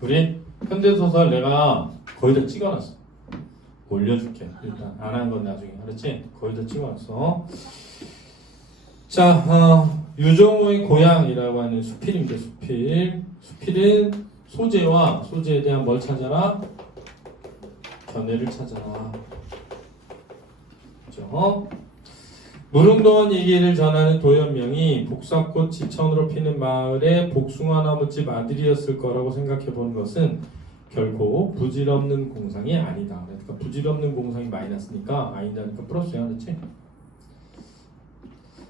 우리 현대소설 내가 거의 다 찍어놨어. 올려줄게. 일단 안 한 건 나중에. 알았지? 거의 다 찍어놨어. 자, 유정호의 고향이라고 하는 수필입니다. 수필. 수필은 소재와 소재에 대한 뭘 찾아라? 견해를 찾아라. 그죠? 무릉도원 얘기를 전하는 도연명이 복사꽃 지천으로 피는 마을의 복숭아 나무집 아들이었을 거라고 생각해 보는 것은 결코 부질없는 공상이 아니다. 그러니까 부질없는 공상이 마이너스니까 아니다니까 플러스야, 그렇지?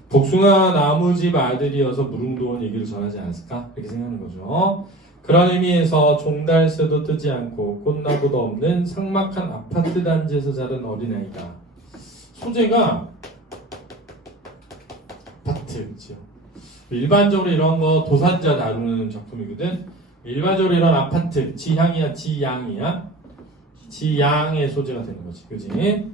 복숭아 나무집 아들이어서 무릉도원 얘기를 전하지 않았을까? 이렇게 생각하는 거죠. 그런 의미에서 종달새도 뜨지 않고 꽃나무도 없는 삭막한 아파트 단지에서 자란 어린아이다. 소재가 아파트, 그렇죠? 일반적으로 이런 거 도산자 다루는 작품이거든. 일반적으로 이런 아파트, 지향이야, 지양이야, 지양의 소재가 되는 거지, 그지?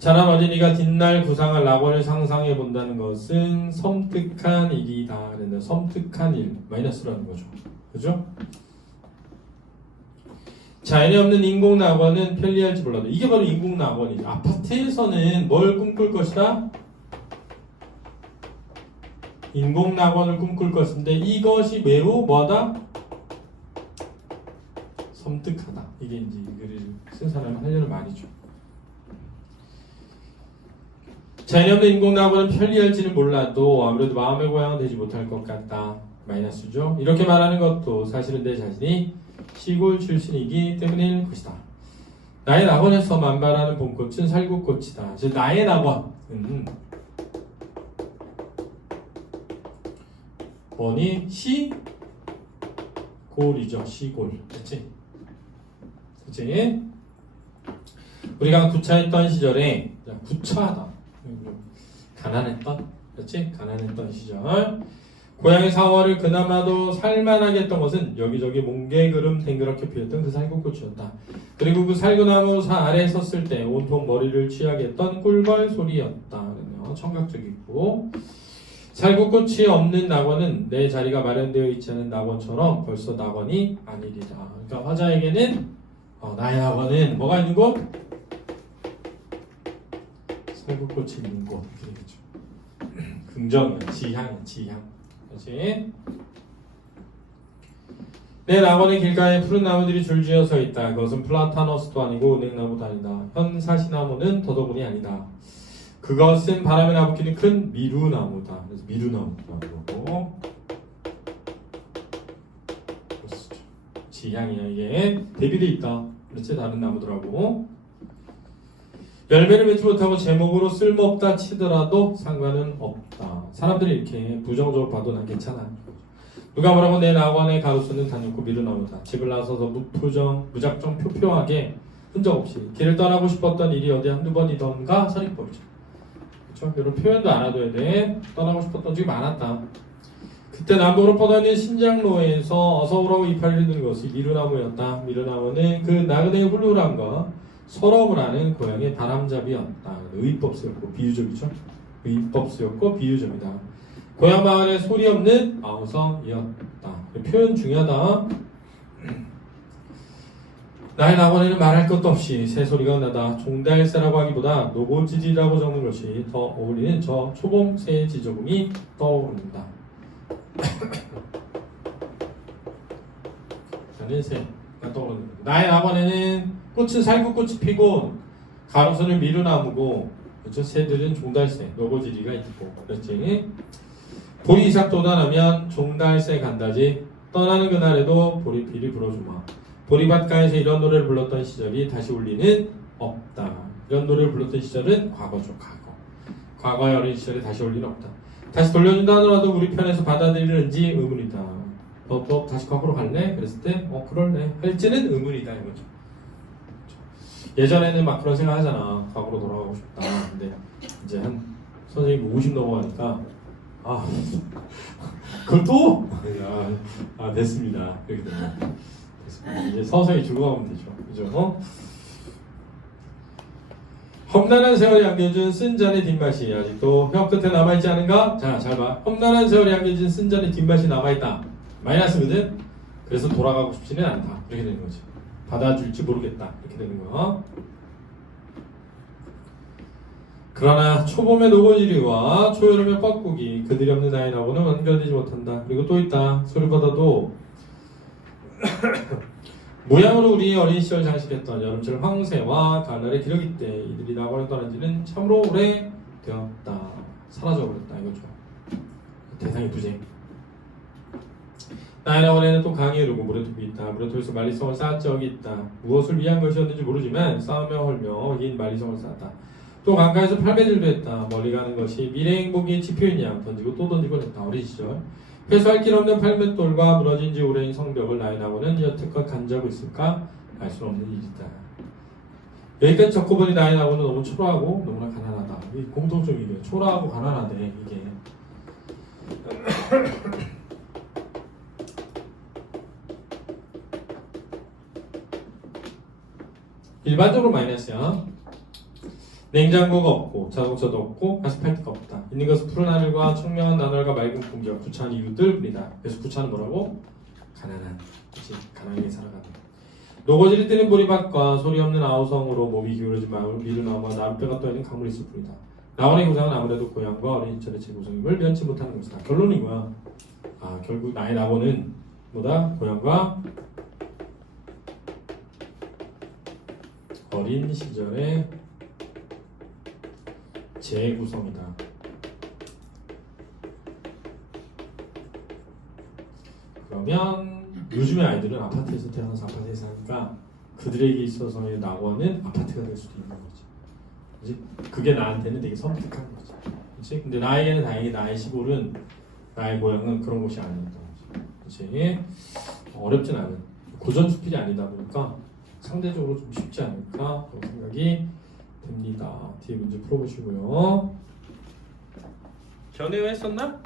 자란 어린이가 뒷날 구상할 낙원을 상상해 본다는 것은 섬뜩한 일이다. 그런데 섬뜩한 일, 마이너스라는 거죠, 그죠? 자연이 없는 인공 낙원은 편리할지 몰라도 이게 바로 인공 낙원이죠. 아파트에서는 뭘 꿈꿀 것이다? 인공 낙원을 꿈꿀 것인데 이것이 매우 뭐다? 섬뜩하다. 이게 이제 이 글을 쓴 사람이 하려는 말이죠. 자연이 없는 인공 낙원은 편리할지는 몰라도 아무래도 마음의 고향은 되지 못할 것 같다. 마이너스죠. 이렇게 말하는 것도 사실은 내 자신이 시골 출신이기 때문일 것이다. 나의 낙원에서 만발하는 봄꽃은 살구꽃이다. 즉 나의 낙원은 뭐니? 시골이죠. 시골. 그치? 그치? 우리가 구차했던 시절에 구차하다. 가난했던? 그렇지? 가난했던 시절. 고향의 사월을 그나마도 살만하게 했던 것은 여기저기 몽개그름 댕그랗게 피었던 그 살구꽃이었다. 그리고 그 살구나무 아래에 섰을 때 온통 머리를 취하게 했던 꿀벌 소리였다. 청각적이고 살구꽃이 없는 낙원은 내 자리가 마련되어 있지 않은 낙원처럼 벌써 낙원이 아니리라. 그러니까 화자에게는 나의 낙원은 뭐가 있는 곳? 살구꽃이 있는 곳. 그렇죠. 긍정이야. 지향. 그렇지? 내 낙원의 길가에 푸른 나무들이 줄지어 서 있다. 그것은 플라타너스도 아니고 은행나무도 아니다. 현사시나무는 더더군이 아니다. 그것은 바람에 나부끼는 큰 미루나무다. 그래서 미루나무라고 그러고 지향이야. 이게 대비돼 있다. 그렇지? 다른 나무들하고 열매를 맺지 못하고 제목으로 쓸모없다 치더라도 상관은 없다. 사람들이 이렇게 부정적으로 봐도 난 괜찮아. 누가 뭐라고 내 낙원의 가로수는 단연코 미루나무다. 집을 나서서 무작정 표표하게 흔적 없이 길을 떠나고 싶었던 일이 어디 한두 번이던가 선입법이죠. 그렇죠? 이런 표현도 알아둬야 돼. 떠나고 싶었던 적이 많았다. 그때 남북으로 뻗어있는 신장로에서 어서 오라고 이파리를 든 것이 미루나무였다. 미루나무는 그 나그네의 훌륭함과 서러움을 아는 고향의 바람잡이였다. 의법스럽고 비유적이죠. 의법스럽고 비유적이다. 고향 마을에 소리 없는 아우성이었다. 표현 중요하다. 나의 낙원에는 말할 것도 없이 새소리가 나다. 종달새라고 하기보다 노고지리라고 적는 것이 더 어울리는 저 초봉새 지저분이 떠오른다. 나는 새가 떠오른다. 나의 낙원에는 꽃은 살구꽃이 피고 가로수는 미루나무고, 그렇죠? 새들은 종달새, 노고지리가 있고, 그렇지? 보리 이삭 돋아나면 종달새 간다지. 떠나는 그날에도 보리필이 불어주마. 보리밭가에서 이런 노래를 불렀던 시절이 다시 올 리는 없다. 이런 노래를 불렀던 시절은 과거죠. 과거의 어린 시절에 다시 올 리는 없다. 다시 돌려준다 하더라도 우리 편에서 받아들이는지 의문이다. 너 다시 과거로 갈래? 그랬을 때 그럴래 할지는 의문이다 이거죠. 예전에는 막 그런 생각 하잖아. 과거로 돌아가고 싶다. 근데 이제 한 선생님 50 넘어가니까 그것도 됐습니다. 그렇게 되면 됐습니다. 이제 서서히 죽어가면 되죠. 그죠? 험난한 세월이 안겨준 쓴 잔의 뒷맛이 아직도 혀 끝에 남아있지 않은가? 자, 잘 봐. 험난한 세월이 안겨준 쓴 잔의 뒷맛이 남아있다. 마이너스거든. 그래서 돌아가고 싶지는 않다. 이렇게 되는 거지. 받아줄지 모르겠다. 이렇게 되는 거야. 그러나 초봄의 노고지리와 초여름의 뻐꾸기 그들이 없는 나인하고는 연결되지 못한다. 그리고 또 있다. 소리보다도 모양으로 우리의 어린 시절 장식했던 여름철 황새와 가을날의 기러기 때 이들이 낙원에 떠난 지는 참으로 오래되었다. 사라져버렸다. 이거죠. 대상이 부재. 나인하원에는 또 강이 흐르고 모래톱이 있다. 모래톱에서 만리성을 쌓은 적이 있다. 무엇을 위한 것이었는지 모르지만 싸우며 헐며 긴 만리성을 쌓았다. 또 강가에서 팔매질도 했다. 멀리 가는 것이 미래의 행복의 지표인 양 던지고 또 던지고 했다. 어린 시절 회수할 길 없는 팔맷돌과 무너진 지 오래인 성벽을 나인하고는 여태껏 간자고 있을까? 알 수 없는 일이다. 여기까지 적고 보니 나인하고는 너무 초라하고 너무나 가난하다. 이 공통점이에요. 초라하고 가난하대 이게. 일반적으로 마이너스야. 냉장고가 없고 자동차도 없고 아스팔트가 없다. 있는 것은 푸른 하늘과 청명한 나날과 맑은 풍경, 구차한 이유들 뿐이다. 그래서 구차는 뭐라고? 가난한. 그치? 가난하게 살아가는. 노고지리 뜨는 보리밭과 소리 없는 아우성으로 몸이 기울어진 마을 미루나무와 나룻배가 떠있는 강물이 있을 뿐이다. 나원의 구상은 아무래도 고향과 어린 시절의 재구성임을 면치 못하는 것이다. 결론이 뭐야? 결국 나의 낙원은 뭐다? 고향과 어린 시절의 재구성이다. 그러면 요즘의 아이들은 아파트에서 태어나서 아파트에 사니까 그들에게 있어서의 낙원은 아파트가 될 수도 있는 거지. 그치? 그게 나한테는 되게 섬뜩한 거지. 그치? 근데 나에게는 다행히 나의 시골은 나의 고향은 그런 곳이 아니었던 거지. 그치? 어렵진 않은 고전 수필이 아니다 보니까 상대적으로 좀 쉽지 않을까 그런 생각이 됩니다. 뒤에 문제 풀어보시고요. 견해했었나?